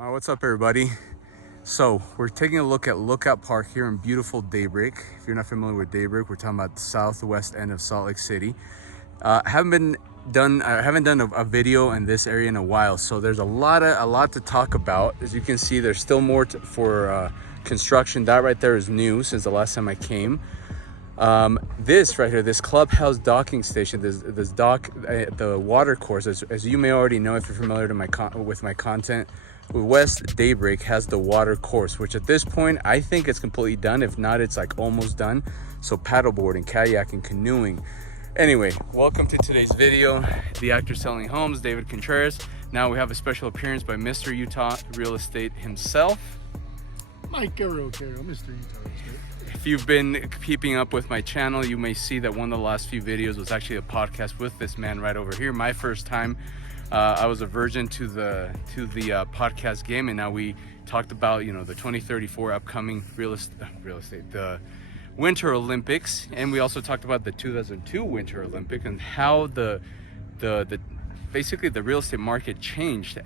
What's up, everybody? So we're taking a look at Lookout Park here in beautiful Daybreak. If you're not familiar with Daybreak, we're talking about the southwest end of Salt Lake City. I haven't done a video in this area in a while, so there's a lot to talk about. As you can see, there's still more for construction. That right there is new since the last time I came. This right here, this clubhouse docking station, this dock, the water course, as you may already know if you're familiar with my content, West Daybreak has the water course, which at this point I think it's completely done. If not, it's like almost done. So paddleboarding, kayaking, canoeing. Anyway, welcome to today's video. The actor selling homes, David Contreras. Now we have a special appearance by Mr. Utah Real Estate himself, Mike Mr. Utah Real Estate. If you've been keeping up with my channel, you may see that one of the last few videos was actually a podcast with this man right over here. My first time. I was a virgin to the podcast game, and now we talked about the 2034 upcoming real estate, the Winter Olympics, and we also talked about the 2002 Winter Olympic and how the basically the real estate market changed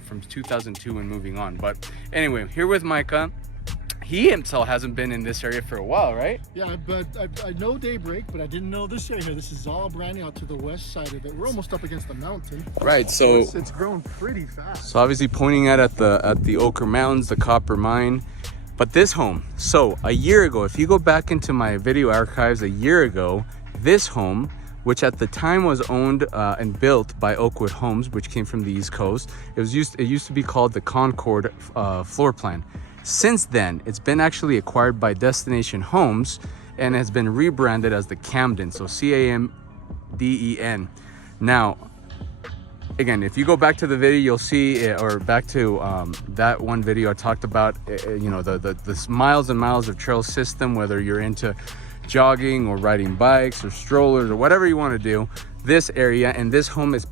from 2002 and moving on. But anyway, here with Micah. He himself hasn't been in this area for a while, right? Yeah, but I know Daybreak, but I didn't know this area. This is all brand new out to the west side of it. We're almost up against the mountain. Right, so it's grown pretty fast. So obviously pointing at the Ochre Mountains, the copper mine. But this home, so a year ago, if you go back into my video archives a year ago, this home, which at the time was owned and built by Parkwood Homes, which came from the East Coast, it used to be called the Concord floor plan. Since then, it's been actually acquired by Destination Homes and has been rebranded as the Camden, so Camden. Now, again, if you go back to the video, you'll see, or back to that one video I talked about, the miles and miles of trail system, whether you're into jogging or riding bikes or strollers or whatever you want to do. This area and this home is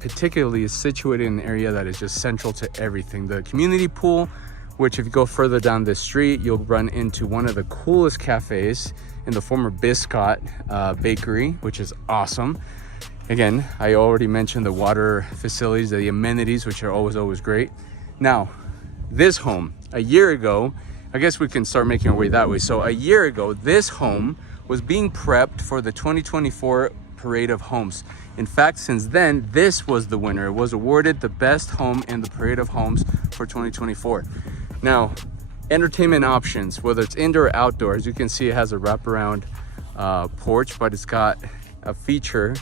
situated in an area that is just central to everything. The community pool, which if you go further down this street, you'll run into one of the coolest cafes in the former Biscott Bakery, which is awesome. Again, I already mentioned the water facilities, the amenities, which are always great. Now, this home, a year ago, I guess we can start making our way that way. So a year ago, this home was being prepped for the 2024 Parade of Homes. In fact, since then, this was the winner. It was awarded the best home in the Parade of Homes for 2024. Now, entertainment options, whether it's indoor or outdoor, as you can see, it has a wraparound porch, but it's got a feature,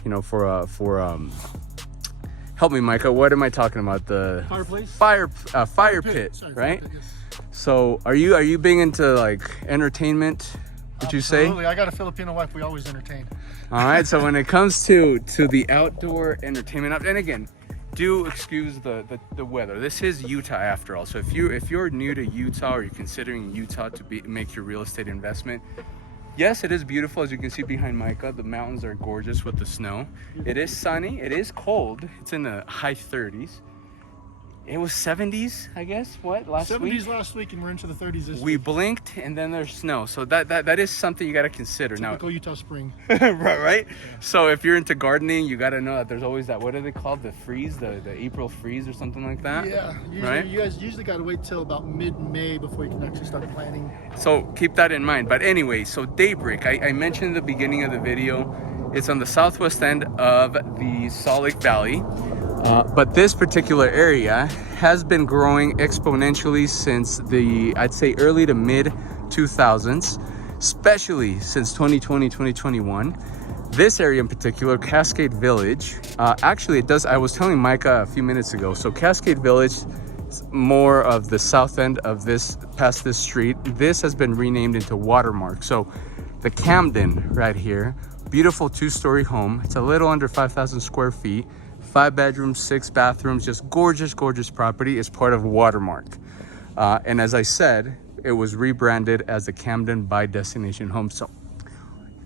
help me, Micah, what am I talking about? The fireplace? Fire pit, Sorry, right? Fire pit, yes. So are you big into like entertainment, would you say? Absolutely. I got a Filipino wife, we always entertain. All right, so when it comes to the outdoor entertainment, and again, do excuse the weather. This is Utah after all. So if you're new to Utah or you're considering Utah to make your real estate investment, yes, it is beautiful. As you can see behind Micah, the mountains are gorgeous with the snow. It is sunny. It is cold. It's in the high 30s. It was 70s, I guess. Last week? 70s last week, and we're into the 30s this We week. blinked, and then there's snow. So that is something you got to consider. Typical Utah spring. right? Yeah. So if you're into gardening, you got to know that there's always that, what are they called? The freeze, the April freeze or something like that? Yeah, usually, right? You guys usually got to wait till about mid-May before you can actually start planting. So keep that in mind. But anyway, so Daybreak, I mentioned in the beginning of the video, it's on the southwest end of the Salt Lake Valley. But this particular area has been growing exponentially since I'd say early to mid 2000s, especially since 2020, 2021. This area in particular, Cascade Village, actually it does, I was telling Micah a few minutes ago, so Cascade Village is more of the south end of past this street. This has been renamed into Watermark. So the Camden right here, beautiful 2-story home. It's a little under 5,000 square feet. 5 bedrooms, 6 bathrooms, just gorgeous property. Is part of Watermark. And as I said, it was rebranded as the Camden by Destination Homes. So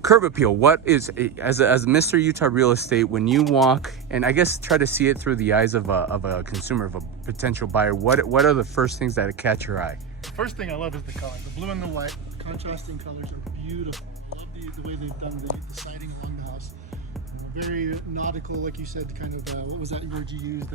curb appeal, what is, as Mr. Utah Real Estate, when you walk, and I guess try to see it through the eyes of a consumer, of a potential buyer, what are the first things that catch your eye? First thing I love is the color. The blue and the white, contrasting colors are beautiful. I love the way they've done the siding along the house. Very nautical, like you said, kind of, what was that word you used?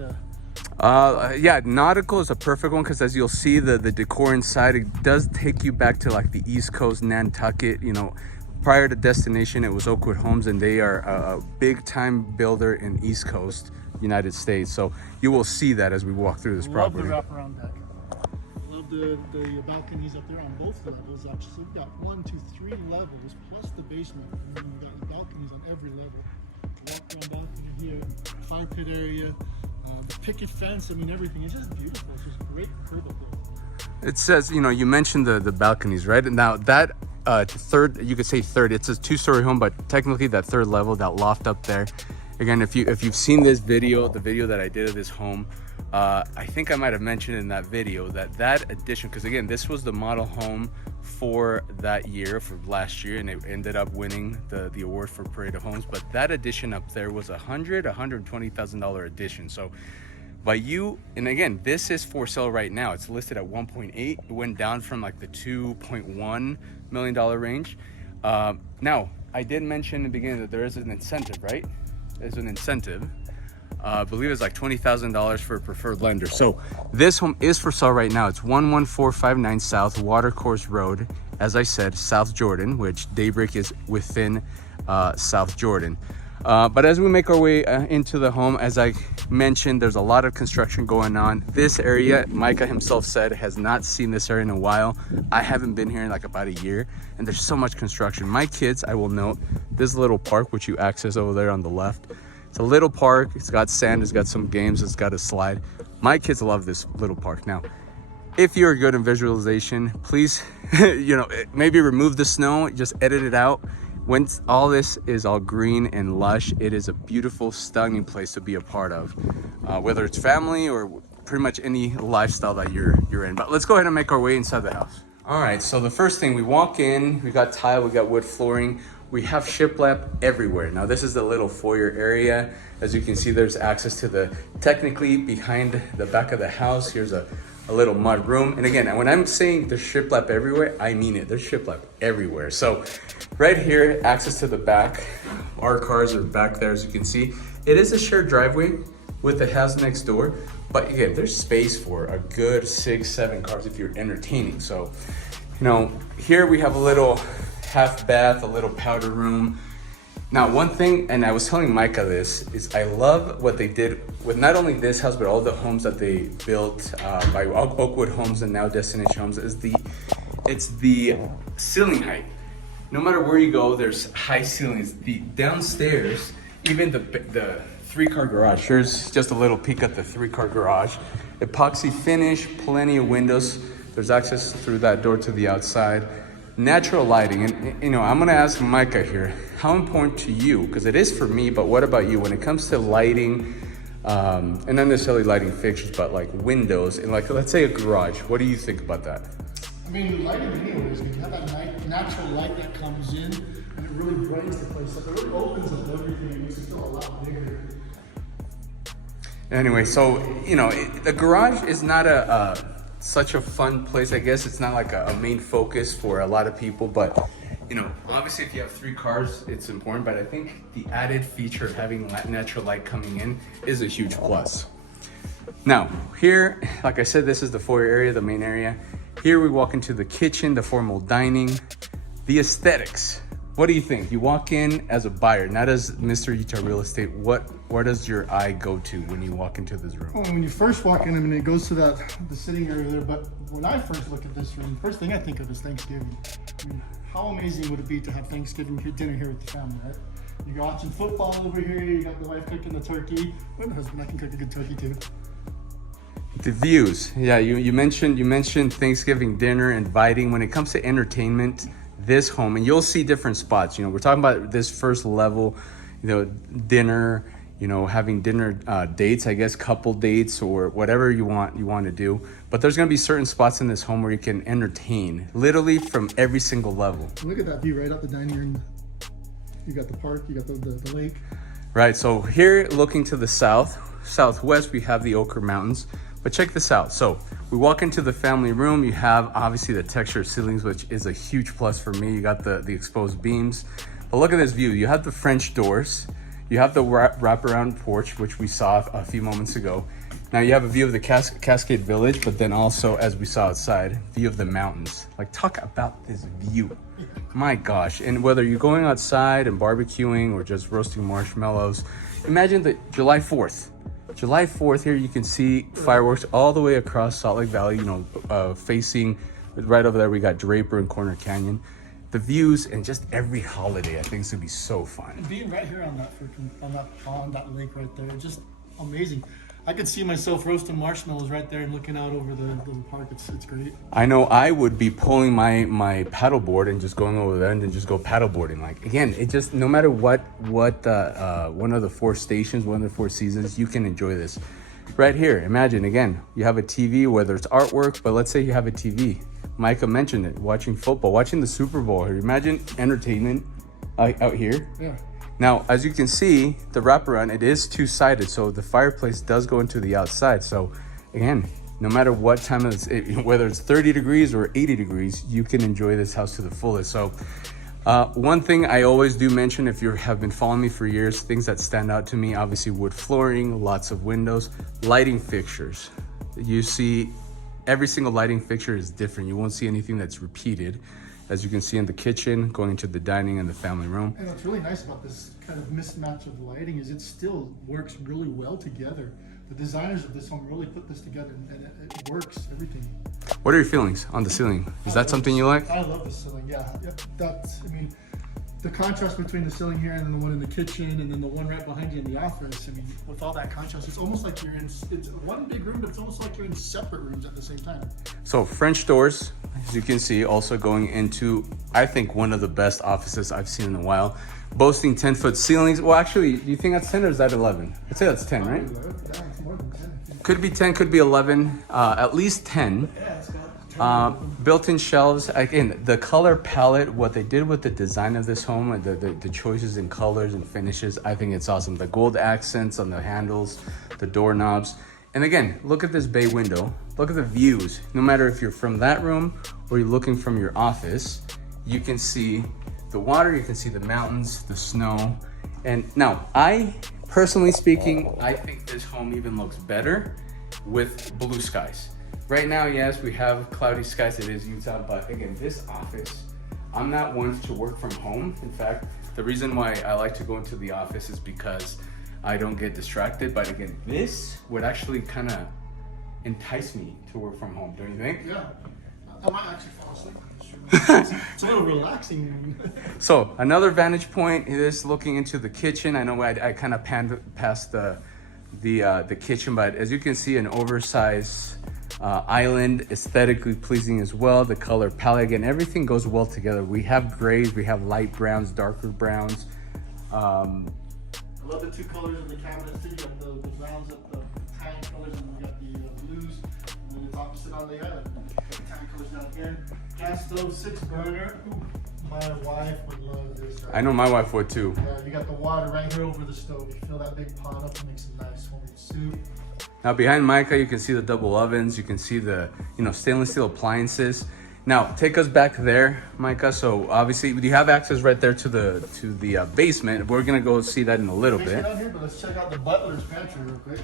Yeah, nautical is a perfect one because as you'll see, the decor inside, it does take you back to like the East Coast, Nantucket. You know, prior to destination, it was Parkwood Homes, and they are a big time builder in East Coast United States. So you will see that as we walk through this property. Love the wraparound deck. Love the balconies up there on both levels. Actually, so we've got 1, 2, 3 levels plus the basement, and then we've got the balconies on every level. Walk around balcony here, fire pit area. The picket fence, I mean, everything is just beautiful. It's just great curb appeal. It says, you know, you mentioned the balconies, right? And now that third, you could say third, it's a 2-story home, but technically that third level, that loft up there. Again, if you've seen this video, the video that I did of this home, I think I might have mentioned in that video that addition, because again, this was the model home for that year, for last year, and it ended up winning the award for Parade of Homes. But that addition up there was $120,000 addition. So by you, and again, this is for sale right now. It's listed at 1.8. It went down from like the $2.1 million range. Now, I did mention in the beginning that there is an incentive, right? There's an incentive. I believe it's like $20,000 for a preferred lender. So this home is for sale right now. It's 11459 South Watercourse Road. As I said, South Jordan, which Daybreak is within South Jordan. But as we make our way into the home, as I mentioned, there's a lot of construction going on. This area, Micah himself said, has not seen this area in a while. I haven't been here in like about a year, and there's so much construction. My kids, I will note, this little park, which you access over there on the left, it's a little park. It's got sand, it's got some games, it's got a slide. My kids love this little park. Now, if you're good in visualization, please, you know, maybe remove the snow, just edit it out. When all this is all green and lush, it is a beautiful, stunning place to be a part of, whether it's family or pretty much any lifestyle that you're in. But let's go ahead and make our way inside the house. All right, so the first thing, we walk in, we got tile, we got wood flooring. We have shiplap everywhere. Now this is the little foyer area. As you can see, there's access to technically behind the back of the house, here's a little mud room. And again, when I'm saying there's shiplap everywhere, I mean it. There's shiplap everywhere. So right here, access to the back. Our cars are back there, as you can see. It is a shared driveway with the house next door. But again, there's space for a good 6-7 cars if you're entertaining. So, you know, here we have a little half bath, a little powder room. Now, one thing, and I was telling Micah this, is I love what they did with not only this house, but all the homes that they built by Parkwood Homes and now Destination Homes, it's the ceiling height. No matter where you go, there's high ceilings. The downstairs, even the 3-car garage, here's just a little peek at the 3-car garage. Epoxy finish, plenty of windows. There's access through that door to the outside. Natural lighting, and you know, I'm gonna ask Micah here, how important to you, because it is for me, but what about you when it comes to lighting, and not necessarily lighting fixtures, but like windows and like, let's say a garage, what do you think about that? I mean, lighting anyways, you have that natural light that comes in and it really brightens the place up. It really opens up everything and makes it feel a lot bigger. Anyway, so, you know, the garage is not such a fun place, I guess. It's not like a main focus for a lot of people, but you know, obviously if you have 3 cars, it's important, but I think the added feature of having natural light coming in is a huge plus. Now, here, like I said, this is the foyer area, the main area. Here we walk into the kitchen, the formal dining, the aesthetics. What do you think? You walk in as a buyer, not as Mr. Utah Real Estate. Where does your eye go to when you walk into this room? Well, when you first walk in, I mean, it goes to the sitting area there. But when I first look at this room, first thing I think of is Thanksgiving. I mean, how amazing would it be to have Thanksgiving dinner here with the family, right? You're watching football over here. You got the wife cooking the turkey. My husband, I can cook a good turkey too. The views, yeah. You mentioned Thanksgiving dinner, inviting. When it comes to entertainment, this home, and you'll see different spots. You know, we're talking about this first level, you know, dinner, you know, having dinner dates, I guess, couple dates or whatever you want to do. But there's going to be certain spots in this home where you can entertain, literally from every single level. Look at that view right out the dining room. You got the park, you got the lake. Right. So here, looking to the southwest, we have the Ochre Mountains. But check this out. So we walk into the family room. You have obviously the textured ceilings, which is a huge plus for me. You got the exposed beams. But look at this view. You have the French doors. You have the wraparound porch, which we saw a few moments ago. Now you have a view of the Cascade Village, but then also, as we saw outside, view of the mountains. Like, talk about this view. My gosh. And whether you're going outside and barbecuing or just roasting marshmallows, imagine the July 4th. July 4th here, you can see fireworks all the way across Salt Lake Valley, you know, facing right over there, we got Draper and Corner Canyon. The views and just every holiday, I think it's gonna be so fun. And being right here on that pond, that lake right there, just amazing. I could see myself roasting marshmallows right there and looking out over the little park. It's great. I know I would be pulling my paddleboard and just going over there and then just go paddleboarding. Like, again, it just, no matter what one of the 4 stations, one of the 4 seasons, you can enjoy this. Right here, imagine, again, you have a TV, whether it's artwork, but let's say you have a TV. Micah mentioned it, watching football, watching the Super Bowl here. Imagine entertainment out here. Yeah. Now, as you can see, the wraparound, it is 2-sided, so the fireplace does go into the outside. So again, no matter what time of whether it's 30 degrees or 80 degrees, you can enjoy this house to the fullest. So one thing I always do mention, if you have been following me for years, things that stand out to me, obviously wood flooring, lots of windows, lighting fixtures. You see every single lighting fixture is different. You won't see anything that's repeated. As you can see in the kitchen, going into the dining and the family room. And what's really nice about this kind of mismatch of lighting is it still works really well together. The designers of this home really put this together and it works, everything. What are your feelings on the ceiling? Is that something you like? I love the ceiling, yeah. That's, I mean, the contrast between the ceiling here and then the one in the kitchen and then the one right behind you in the office, I mean, with all that contrast, it's almost like you're in, it's one big room, but it's almost like you're in separate rooms at the same time. So French doors, as you can see, also going into, I think, one of the best offices I've seen in a while. Boasting 10-foot ceilings. Well, actually, do you think that's 10 or is that 11? I'd say that's 10, right? Yeah, it's more than 10. Could be 10, could be 11, at least 10. Yeah, it's got Built-in shelves. Again, the color palette, what they did with the design of this home, the choices in colors and finishes, I think it's awesome. The gold accents on the handles, the doorknobs. And again, look at this bay window. Look at the views. No matter if you're from that room or you're looking from your office, you can see the water, you can see the mountains, the snow. And now, personally speaking, I think this home even looks better with blue skies. Right now, yes, we have cloudy skies. It is Utah, but again, this office, I'm not one to work from home. In fact, the reason why I like to go into the office is because I don't get distracted. But again, this would actually kind of entice me to work from home, don't you think? Yeah, I might actually fall asleep on this room. It's a little relaxing. So another vantage point is looking into the kitchen. I know I kind of panned past the kitchen, but as you can see, an oversized island, aesthetically pleasing as well. The color palette, again, everything goes well together. We have grays, we have light browns, darker browns. I love the 2 colors of the cabinets too. You got the browns, the tan colors, and we got the blues. And then it's opposite on the island. Got the tan colors down here. Gas stove, 6 burner. Ooh, my wife would love this. Right? I know my wife would too. Yeah, you got the water right here over the stove. You fill that big pot up and make some nice homemade soup. Now behind Micah, you can see the double ovens. You can see the stainless steel appliances. Now take us back there, Micah. So obviously you have access right there to the basement. We're gonna go see that in a little bit. Down here, but let's check out the butler's pantry real quick.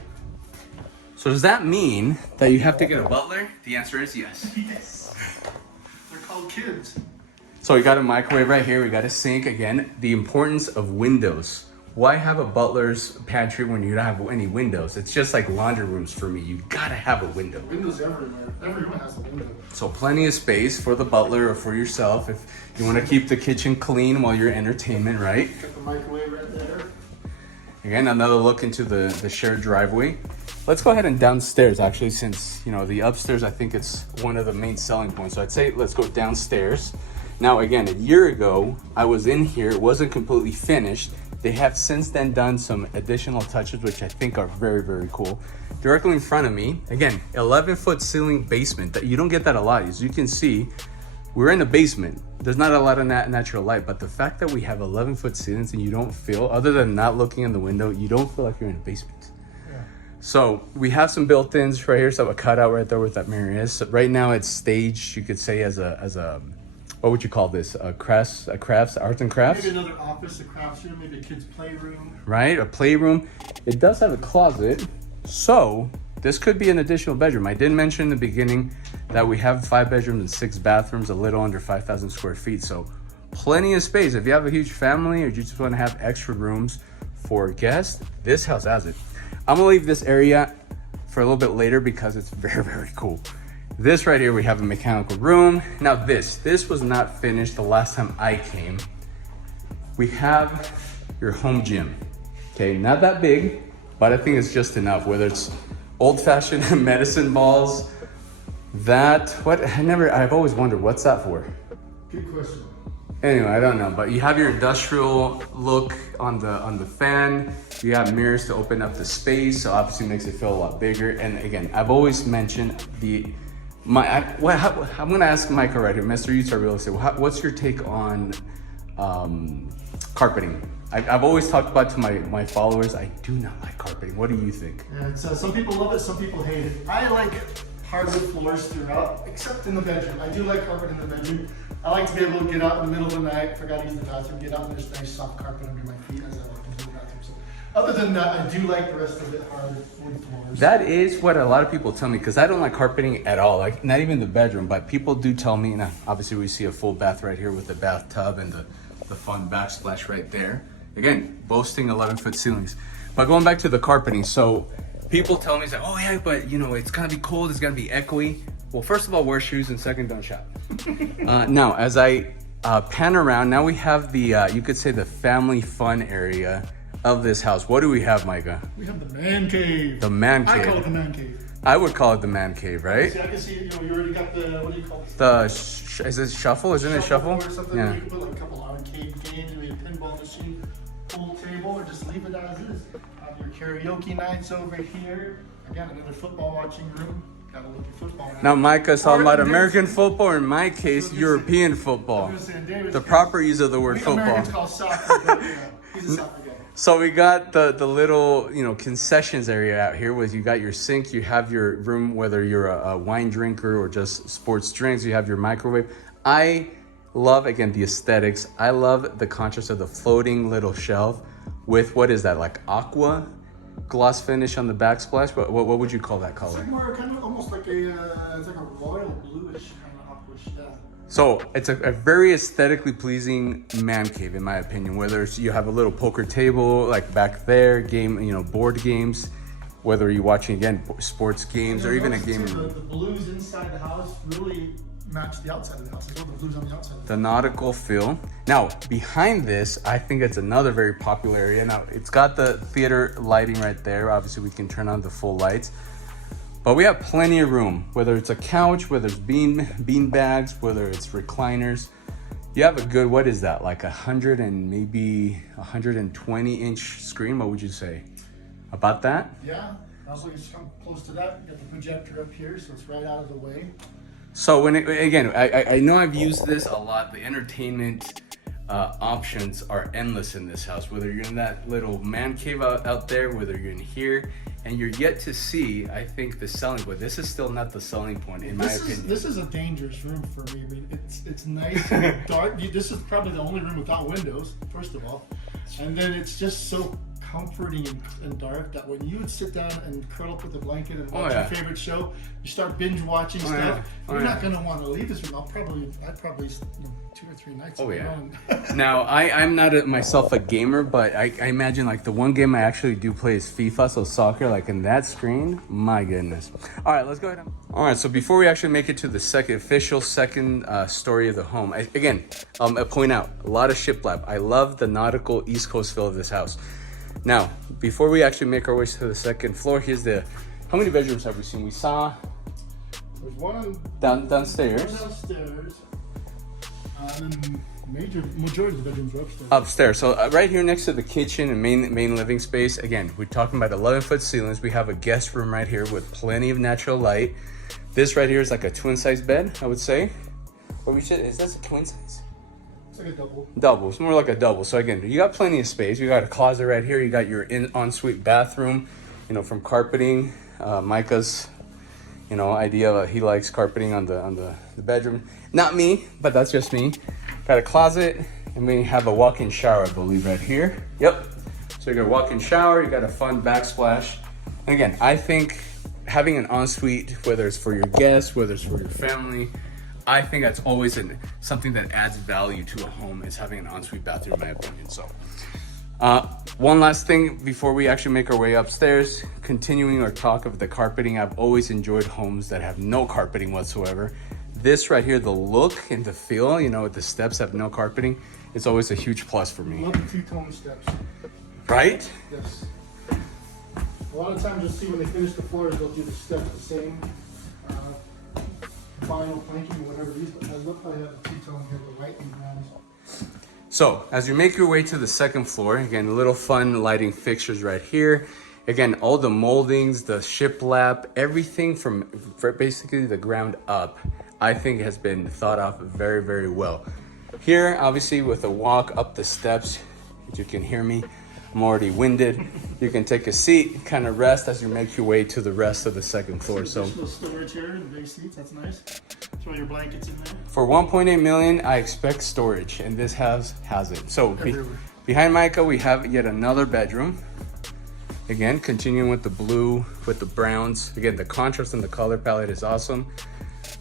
So does that mean that you have to get a butler? The answer is yes. Yes. They're called kids. So we got a microwave right here. We got a sink. Again, the importance of windows. Why have a butler's pantry when you don't have any windows? It's just like laundry rooms for me. You gotta have a window. Windows everywhere. Everyone has a window. So plenty of space for the butler or for yourself if you want to keep the kitchen clean while you're entertainment, right? Got the microwave right there. Again, another look into the shared driveway. Let's go ahead and downstairs, actually, since the upstairs, I think it's one of the main selling points. So I'd say let's go downstairs. Now, again, a year ago, I was in here. It wasn't completely finished. They have since then done some additional touches, which I think are very, very cool. Directly in front of me, again, 11-foot ceiling basement. That you don't get that a lot. As you can see, we're in a basement. There's not a lot of natural light, but the fact that we have 11-foot ceilings and you don't feel, other than not looking in the window, you don't feel like you're in a basement. Yeah. So we have some built-ins right here. So a cutout right there with that mirror is. So right now it's staged, you could say, as a what would you call this? A crafts, arts and crafts? Maybe another office, a crafts room, maybe a kid's playroom. Right, a playroom. It does have a closet. So this could be an additional bedroom. I did mention in the beginning that we have 5 bedrooms and 6 bathrooms, a little under 5,000 square feet. So plenty of space. If you have a huge family or you just want to have extra rooms for guests, this house has it. I'm gonna leave this area for a little bit later because it's very, very cool. This right here, we have a mechanical room. Now this was not finished the last time I came. We have your home gym. Okay, not that big, but I think it's just enough. Whether it's old-fashioned medicine balls, I've always wondered what's that for. Good question. Anyway, I don't know, but you have your industrial look on the fan. You have mirrors to open up the space, so obviously makes it feel a lot bigger. And again, I've always mentioned I'm gonna ask Micah right here, Mr. Utah Real Estate. What's your take on carpeting? I've always talked about to my followers, I do not like carpeting. What do you think? Yeah, it's, some people love it, some people hate it. I like hardwood floors throughout, except in the bedroom. I do like carpet in the bedroom. I like to be able to get out in the middle of the night, forgot to use the bathroom, get out and there's nice soft carpet under my feet as I walk into the bathroom. So other than that, I do like the rest of it hardwood floors. That is what a lot of people tell me, because I don't like carpeting at all, like not even the bedroom, but people do tell me, and obviously we see a full bath right here with the bathtub and the fun backsplash right there. Again, boasting 11-foot ceilings. But going back to the carpeting, so people tell me, oh yeah, but you know, it's gotta be cold, it's gotta be echoey. Well, first of all, wear shoes, and second, don't shop. Now, as I pan around, now we have the, you could say the family fun area of this house. What do we have, Micah? We have the man cave. The man cave. I call it the man cave. I would call it the man cave, right? See, I can see, you know, you already got the, what do you call it? The, is it shuffle? Isn't it shuffle? Or something. Yeah. You can put like a couple arcade games, maybe a pinball machine, pool table, or just leave it as is. Have your karaoke nights over here. Again, another football watching room. Gotta look at football Now Micah's talking about American football, or in my case, European football. The proper use of the word football. Americans call soccer, but he's a soccer guy. So we got the little, you know, concessions area out here with, you got your sink, you have your room, whether you're a wine drinker or just sports drinks, you have your microwave. I love, again, the aesthetics. I love the contrast of the floating little shelf with, what is that, like aqua gloss finish on the backsplash? What would you call that color? It's more kind of almost like it's like a royal bluish kind of aquish, yeah. So it's a very aesthetically pleasing man cave, in my opinion. Whether it's, you have a little poker table like back there, board games, whether you're watching, again, sports games, or even a game. The blues inside the house really match the outside of the house. There's all the blues on the outside. The nautical feel. Now, behind this, I think it's another very popular area. Now, it's got the theater lighting right there. Obviously, we can turn on the full lights. But we have plenty of room, whether it's a couch, whether it's bean bags, whether it's recliners. You have a good, what is that, like 100 and maybe 120-inch screen? What would you say about that? Yeah, also just come close to that. You got the projector up here, so it's right out of the way. So I know I've used this a lot. The entertainment options are endless in this house. Whether you're in that little man cave out there, whether you're in here, and you're yet to see, I think, the selling point. This is still not the selling point, in my opinion. This is a dangerous room for me. I mean, it's nice and dark. This is probably the only room without windows, first of all. And then it's just so comforting and dark that when you would sit down and curl up with a blanket and watch your favorite show, you start binge watching stuff. You're not gonna want to leave this room. I'd probably 2 or 3 nights. Now I'm not myself a gamer, but I imagine like the one game I actually do play is FIFA, so soccer. Like in that screen, my goodness. All right, let's go ahead. All right, so before we actually make it to the official second story of the home, I point out a lot of shiplap. I love the nautical East Coast feel of this house. Now, before we actually make our way to the second floor, here's how many bedrooms have we seen? We saw there's one downstairs. One downstairs. And majority of the bedrooms are upstairs. Upstairs. So right here next to the kitchen and main living space. Again, we're talking about 11-foot ceilings. We have a guest room right here with plenty of natural light. This right here is like a twin size bed, I would say. Is this a twin size? It's like a double. Double. It's more like a double. So again, you got plenty of space. You got a closet right here. You got your ensuite bathroom, from carpeting. Micah's, idea of he likes carpeting on the bedroom. Not me, but that's just me. Got a closet, and we have a walk-in shower, I believe, right here. Yep. So you got a walk-in shower. You got a fun backsplash. And again, I think having an ensuite, whether it's for your guests, whether it's for your family, I think that's always something that adds value to a home, is having an ensuite bathroom, in my opinion. So one last thing before we actually make our way upstairs, continuing our talk of the carpeting. I've always enjoyed homes that have no carpeting whatsoever. This right here, the look and the feel, you know, the steps have no carpeting, it's always a huge plus for me. Love the two-tone steps. Right? Yes. A lot of times you'll see when they finish the floors, they'll do the steps the same. Vinyl planking or whatever it is, but I love how you have the two-tone here, the white and brown. So as you make your way to the second floor, again, little fun lighting fixtures right here. Again, all the moldings, the shiplap, everything from basically the ground up, I think has been thought of very, very well. Here, obviously, with a walk up the steps, as you can hear me, I'm already winded. You can take a seat, kind of rest as you make your way to the rest of the second floor. So storage here, the big seats, that's nice. Throw your blankets in there. For 1.8 million, I expect storage, and this house has it. So behind Micah, we have yet another bedroom. Again, continuing with the blue, with the browns. Again, the contrast and the color palette is awesome.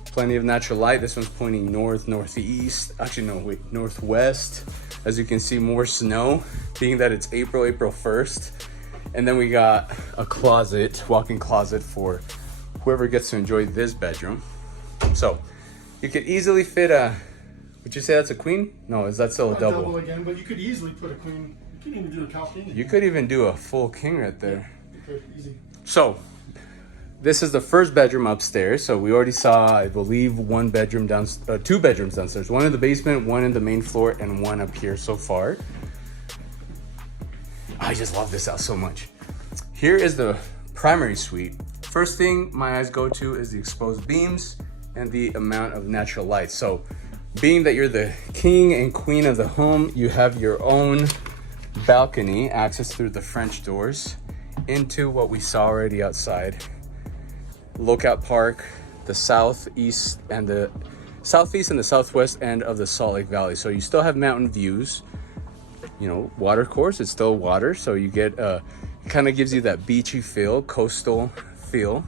Plenty of natural light. This one's pointing north, northeast. Actually, no, wait, northwest. As you can see, more snow, being that it's April 1st. And then we got a closet, walk-in closet for whoever gets to enjoy this bedroom. So you could easily fit would you say that's a queen? No, is that still a double? Double again, but you could easily put a queen. You could even do a couch king. You could even do a full king right there. Yeah, you could, easy. So this is the first bedroom upstairs. So we already saw, I believe, two bedrooms downstairs. One in the basement, one in the main floor, and one up here so far. I just love this house so much. Here is the primary suite. First thing my eyes go to is the exposed beams and the amount of natural light. So being that you're the king and queen of the home, you have your own balcony, access through the French doors into what we saw already outside. Lookout Park, the southeast and the southwest end of the Salt Lake Valley. So you still have mountain views, you know, water course, it's still water. So you get, it kind of gives you that beachy feel, coastal feel.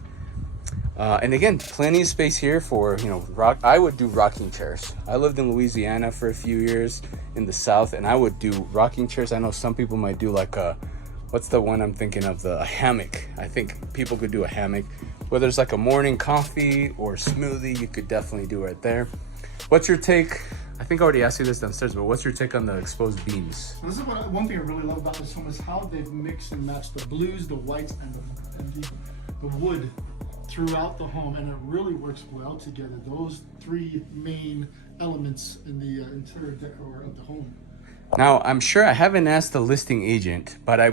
And again, plenty of space here for, you know, I would do rocking chairs. I lived in Louisiana for a few years in the South, and I would do rocking chairs. I know some people might do like what's the one I'm thinking of? A hammock. I think people could do a hammock. Whether it's like a morning coffee or smoothie, you could definitely do right there. What's your take? I think I already asked you this downstairs, but what's your take on the exposed beams? This is one thing I really love about this home is how they've mixed and matched the blues, the whites, and the wood throughout the home, and it really works well together. Those three main elements in the interior decor of the home. Now, I'm sure I haven't asked the listing agent, but I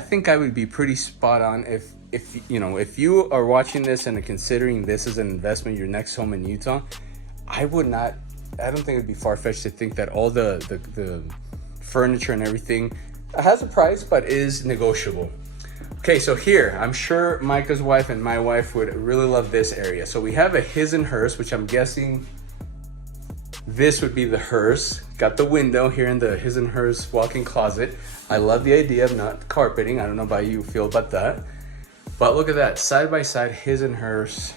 think I would be pretty spot on if you are watching this and considering this as an investment, your next home in Utah. I don't think it'd be far-fetched to think that all the furniture and everything has a price, but is negotiable. Okay, so here, I'm sure Micah's wife and my wife would really love this area. So we have a his and hers, which I'm guessing this would be the hers. Got the window here in the his and hers walk-in closet. I love the idea of not carpeting. I don't know how you feel about that. But look at that, side by side, his and hers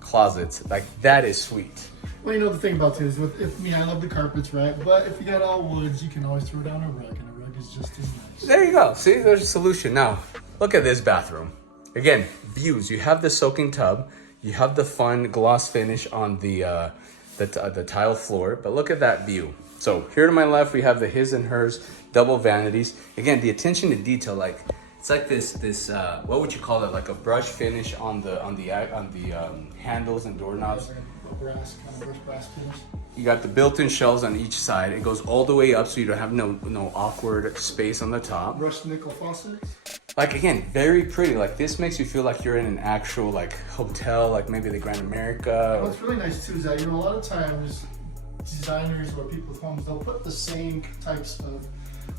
closets. Like, that is sweet. Well, you know, the thing about it is, with me, I love the carpets, right? But if you got all woods, you can always throw down a rug, and a rug is just as nice. There you go. See, there's a solution. Now, look at this bathroom. Again, views. You have the soaking tub. You have the fun gloss finish on the tile floor. But look at that view. So here to my left, we have the his and hers double vanities. Again, the attention to detail, like it's like this what would you call it? Like a brush finish on the handles and doorknobs. Brass, kind of brass finish. You got the built-in shelves on each side. It goes all the way up, so you don't have no awkward space on the top. Brushed nickel faucets. Like, again, very pretty. Like, this makes you feel like you're in an actual like hotel, like maybe the Grand America. What's really nice too is that, you know, a lot of times designers or people with homes, they'll put the same types of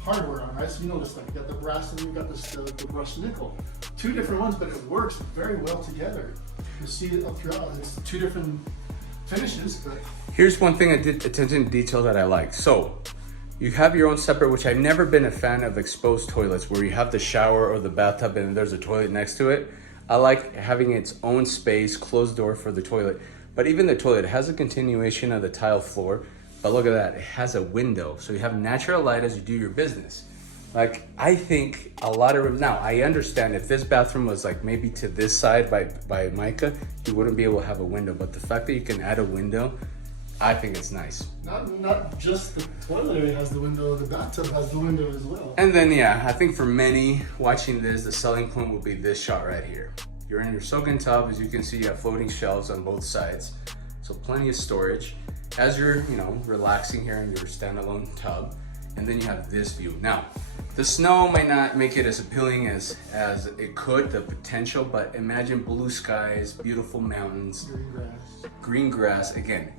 hardware on, right? So you notice, like, you got the brass and you got the brushed nickel. Two different ones, but it works very well together. You see it up throughout. It's two different finishes, but here's one thing I did attention to detail that I like. So you have your own separate, which I've never been a fan of exposed toilets where you have the shower or the bathtub and there's a toilet next to it. I like having its own space, closed door for the toilet. But even the toilet has a continuation of the tile floor. But look at that, it has a window. So you have natural light as you do your business. Like, I think a lot of rooms, now I understand if this bathroom was like maybe to this side by Micah, you wouldn't be able to have a window. But the fact that you can add a window, I think it's nice. Not just the toilet area has the window, the bathtub has the window as well. And then, yeah, I think for many watching this, the selling point will be this shot right here. You're in your soak-in tub. As you can see, you have floating shelves on both sides. So plenty of storage. As you're, relaxing here in your standalone tub. And then you have this view. Now, the snow might not make it as appealing as it could, the potential, but imagine blue skies, beautiful mountains, green grass. Again,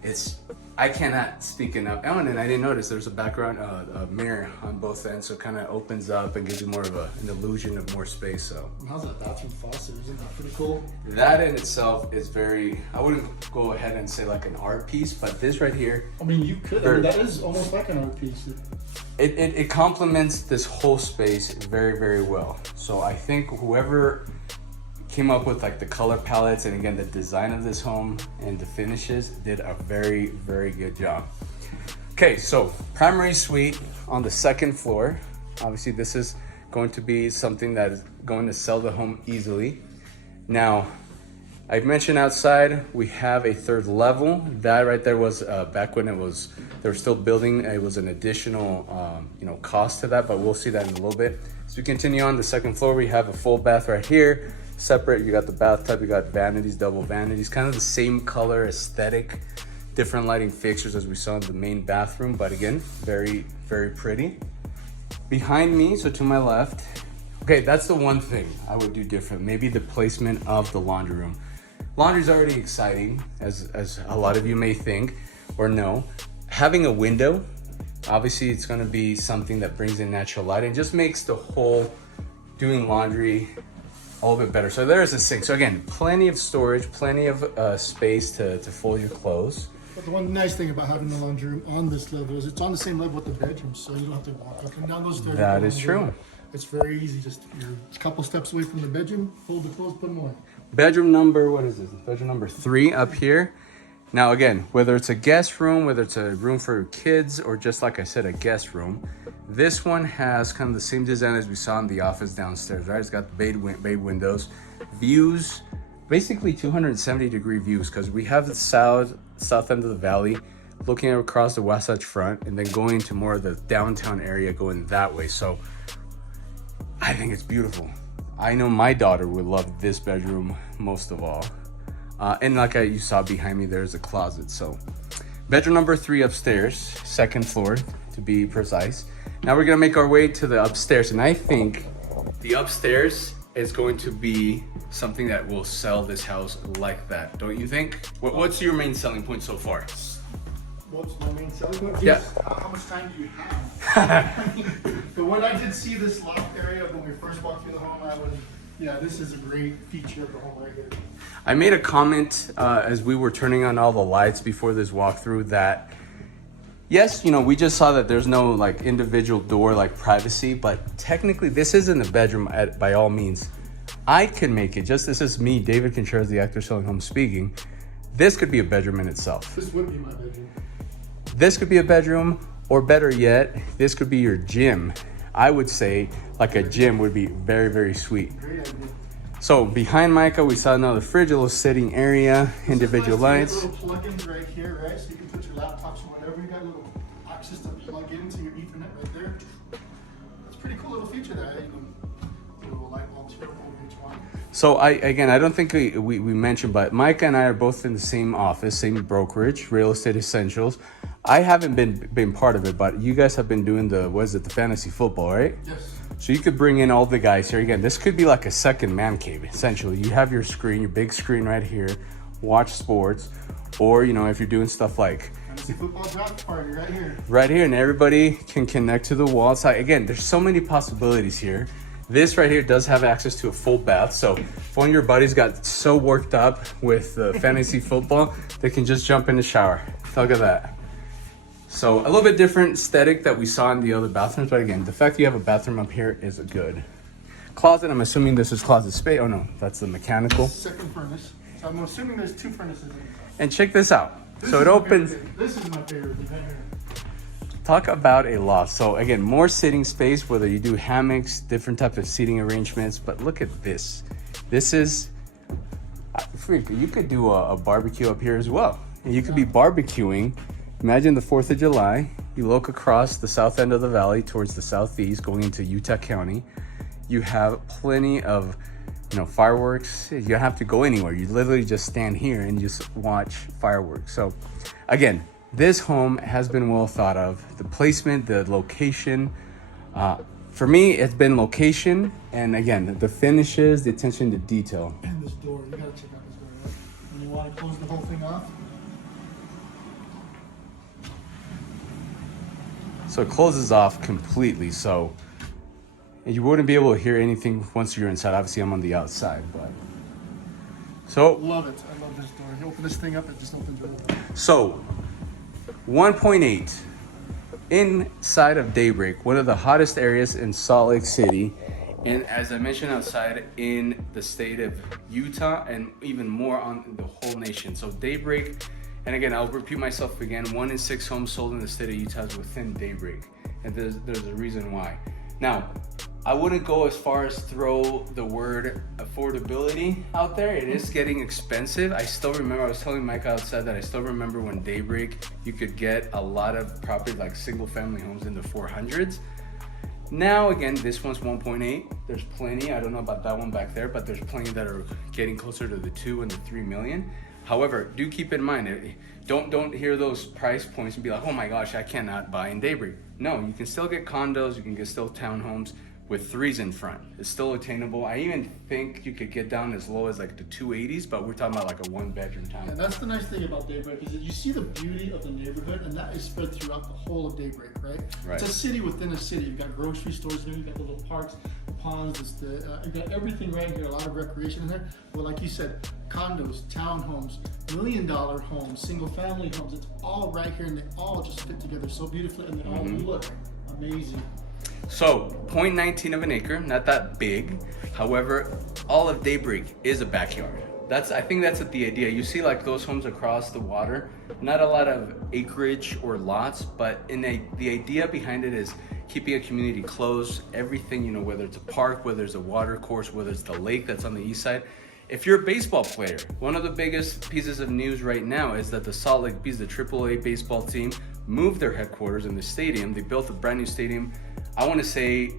I cannot speak enough. Oh, and I didn't notice there's a background a mirror on both ends, so it kind of opens up and gives you more of an illusion of more space. So how's that bathroom faucet? Isn't that pretty cool? That in itself is very, I wouldn't go ahead and say like an art piece, but this right here. I mean, you could. That is almost like an art piece. It complements this whole space very, very well. So I think whoever came up with like the color palettes and again the design of this home and the finishes did a very, very good job. Okay, so primary suite on the second floor. Obviously this is going to be something that is going to sell the home easily. Now, I've mentioned outside we have a third level. That right there was back when they were still building. It was an additional cost to that, but we'll see that in a little bit. So we continue on the second floor. We have a full bath right here, separate. You got the bathtub, you got vanities, double vanities, kind of the same color aesthetic, different lighting fixtures as we saw in the main bathroom, but again, very, very pretty. Behind me, so to my left, okay, that's the one thing I would do different. Maybe the placement of the laundry room. Laundry's already exciting, as a lot of you may think or know. Having a window, obviously it's gonna be something that brings in natural light and just makes the whole doing laundry a little bit better. So there's a sink. So again, plenty of storage, plenty of space to fold your clothes. But the one nice thing about having the laundry room on this level is it's on the same level with the bedroom, so you don't have to walk up and down those stairs. That is true. It's very easy. Just you're a couple steps away from the bedroom, fold the clothes, put them away. Bedroom number, what is this? Bedroom number 3 up here. Now again, whether it's a guest room, whether it's a room for kids, or just like I said, a guest room, this one has kind of the same design as we saw in the office downstairs, right? It's got the bay windows, views, basically 270-degree views, because we have the south end of the valley, looking across the Wasatch Front, and then going to more of the downtown area going that way. So I think it's beautiful. I know my daughter would love this bedroom most of all. And like you saw behind me, there's a closet. So bedroom number 3 upstairs, second floor to be precise. Now we're gonna make our way to the upstairs, and I think the upstairs is going to be something that will sell this house like that. Don't you think? What's your main selling point so far? What's my main selling point? Yeah. How much time do you have? But when I did see this loft area when we first walked through the home, this is a great feature of the home right here. I made a comment as we were turning on all the lights before this walkthrough that, yes, we just saw that there's no like individual door like privacy, but technically this isn't a bedroom by all means. I can make it, this is me, David Contreras, the actor selling home speaking. This could be a bedroom in itself. This would be my bedroom. This could be a bedroom, or better yet, this could be your gym. I would say like a gym would be very, very sweet. Great idea. So behind Micah, we saw another fridge, a little sitting area, individual lights. Little plugins right here, right? So you can put your laptops or whatever. You got a little access to plug into your Ethernet right there. It's a pretty cool little feature there. You can do a little light bulbs here over each one. So I don't think we mentioned, but Micah and I are both in the same office, same brokerage, Real Estate Essentials. I haven't been part of it, but you guys have been doing the fantasy football, right? Yes. So you could bring in all the guys here. Again, this could be like a second man cave, essentially. You have your screen, your big screen right here, watch sports, or, if you're doing stuff like fantasy football draft party right here. Right here, and everybody can connect to the wall. So again, there's so many possibilities here. This right here does have access to a full bath. So if one of your buddies got so worked up with fantasy football, they can just jump in the shower. Look at that. So a little bit different aesthetic that we saw in the other bathrooms, but again, the fact that you have a bathroom up here is good. closet. I'm assuming this is closet space. Oh no, that's the mechanical. Second furnace. So I'm assuming there's 2 furnaces in it. And check this out. This So is it my opens. favorite. This is my favorite right here. Talk about a loft. So again, more sitting space, whether you do hammocks, different type of seating arrangements. But look at this. This is, freak, you could do a barbecue up here as well. And you could be barbecuing. Imagine the 4th of July. You look across the south end of the valley towards the southeast, going into Utah County. You have plenty of, fireworks. You don't have to go anywhere. You literally just stand here and just watch fireworks. So again, this home has been well thought of. The placement, the location. For me, it's been location, and again, the finishes, the attention to detail. And this door, you gotta check out this door, right? And you wanna close the whole thing off? So it closes off completely. So you wouldn't be able to hear anything once you're inside. Obviously, I'm on the outside, but so Love it. I love this door. You open this thing up, it just opens really well. so 1.8 inside of Daybreak, one of the hottest areas in Salt Lake City, and as I mentioned, outside in the state of Utah, and even more on the whole nation. So Daybreak, and again, I'll repeat myself again, 1 in 6 homes sold in the state of Utah is within Daybreak, and there's a reason why. Now, I wouldn't go as far as throw the word affordability out there. It is getting expensive. I still remember, I was telling Mike outside that I still remember when Daybreak, you could get a lot of property like single family homes in the 400s. Now, again, this one's 1.8. There's plenty, I don't know about that one back there, but there's plenty that are getting closer to the 2 and the 3 million. However, do keep in mind, don't hear those price points and be like, oh my gosh, I cannot buy in Daybreak. No, you can still get condos, you can get still townhomes with 3s in front. It's still attainable. I even think you could get down as low as like the 280s, but we're talking about like a 1-bedroom town. And that's the nice thing about Daybreak is that you see the beauty of the neighborhood, and that is spread throughout the whole of Daybreak, right? Right. It's a city within a city. You've got grocery stores here, you've got the little parks, the ponds, you've got everything right here, a lot of recreation in there. Well, like you said, condos, townhomes, $1 million homes, single family homes, it's all right here, and they all just fit together so beautifully, and they all look amazing. So 0.19 of an acre, not that big. However, all of Daybreak is a backyard. I think that's the idea. You see like those homes across the water, not a lot of acreage or lots, but the idea behind it is keeping a community close, everything, whether it's a park, whether it's a water course, whether it's the lake that's on the east side. If you're a baseball player, one of the biggest pieces of news right now is that the Salt Lake Bees, the AAA baseball team, moved their headquarters in the stadium. They built a brand new stadium. I want to say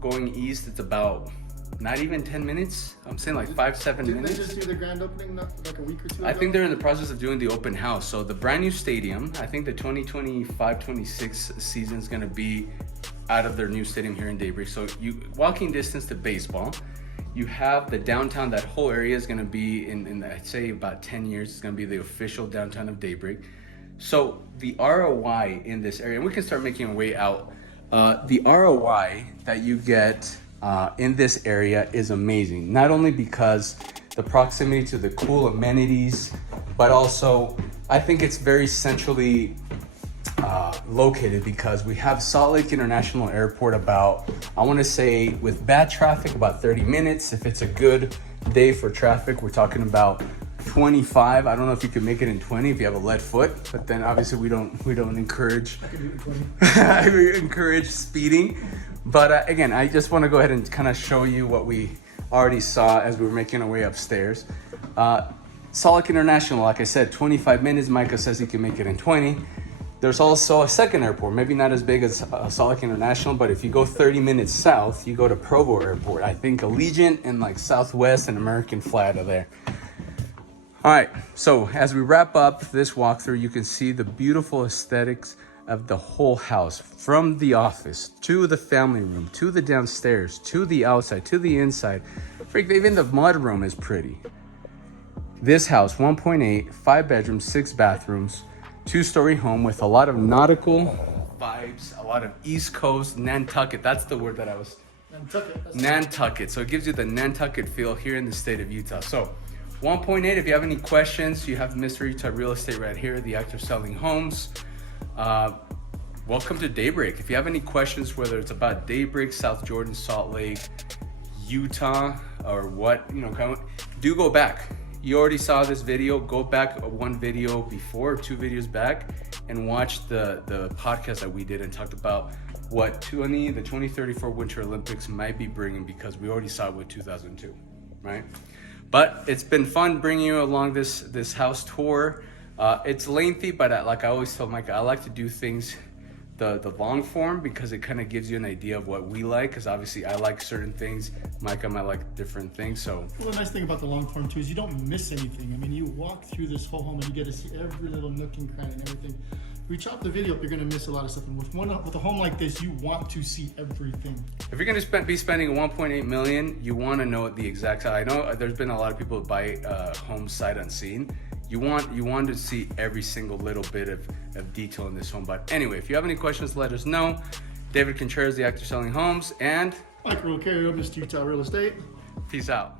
going east, it's about not even 10 minutes. I'm saying like 5-7 minutes. Didn't they just do the grand opening like a week or two ago? I think they're in the process of doing the open house. So the brand new stadium, I think the 2025-26 season is going to be out of their new stadium here in Daybreak. So you walking distance to baseball. You have the downtown, that whole area is going to be in I'd say about 10 years, it's going to be the official downtown of Daybreak. So the ROI in this area, and we can start making our way out. The ROI that you get in this area is amazing. Not only because the proximity to the cool amenities, but also I think it's very centrally located because we have Salt Lake International Airport about, I want to say with bad traffic, about 30 minutes. If it's a good day for traffic, we're talking about 25. I don't know if you can make it in 20 if you have a lead foot, but then obviously we don't encourage encourage speeding. But again, I just want to go ahead and kind of show you what we already saw as we were making our way upstairs. Salt Lake International, like I said, 25 minutes. Micah says he can make it in 20. There's also a second airport, maybe not as big as Salt Lake International, but if you go 30 minutes south, you go to Provo Airport. I think Allegiant and like Southwest and American Flag are there. All right, so as we wrap up this walkthrough, you can see the beautiful aesthetics of the whole house, from the office to the family room, to the downstairs, to the outside, to the inside. Freak, even the mud room is pretty. This house, 1.8, 5 bedrooms, 6 bathrooms, 2-story home with a lot of nautical vibes, a lot of East Coast, Nantucket. That's the word that I was... Nantucket. So it gives you the Nantucket feel here in the state of Utah. So 1.8, if you have any questions, you have Mr. Utah Real Estate right here, the Actors Selling Homes. Welcome to Daybreak. If you have any questions, whether it's about Daybreak, South Jordan, Salt Lake, Utah or what, you know, do go back. You already saw this video, go back one video before, 2 videos back, and watch the podcast that we did and talked about what the 2034 Winter Olympics might be bringing, because we already saw it with 2002, right? But it's been fun bringing you along this house tour. It's lengthy, but like I always tell Micah, I like to do things the long form, because it kind of gives you an idea of what we like, because obviously I like certain things, Micah might like different things. So well, the nice thing about the long form too is you don't miss anything. I mean, you walk through this whole home and you get to see every little nook and cranny and everything. If we chop the video up, you're going to miss a lot of stuff, and with a home like this, you want to see everything. If you're going to be spending 1.8 million, you want to know the exact size. I know there's been a lot of people who buy homes sight unseen. You want to see every single little bit of detail in this home. But anyway, if you have any questions, let us know. David Contreras, The Actor Selling Homes, and Mike Carrier, Mr. Utah Real Estate. Peace out.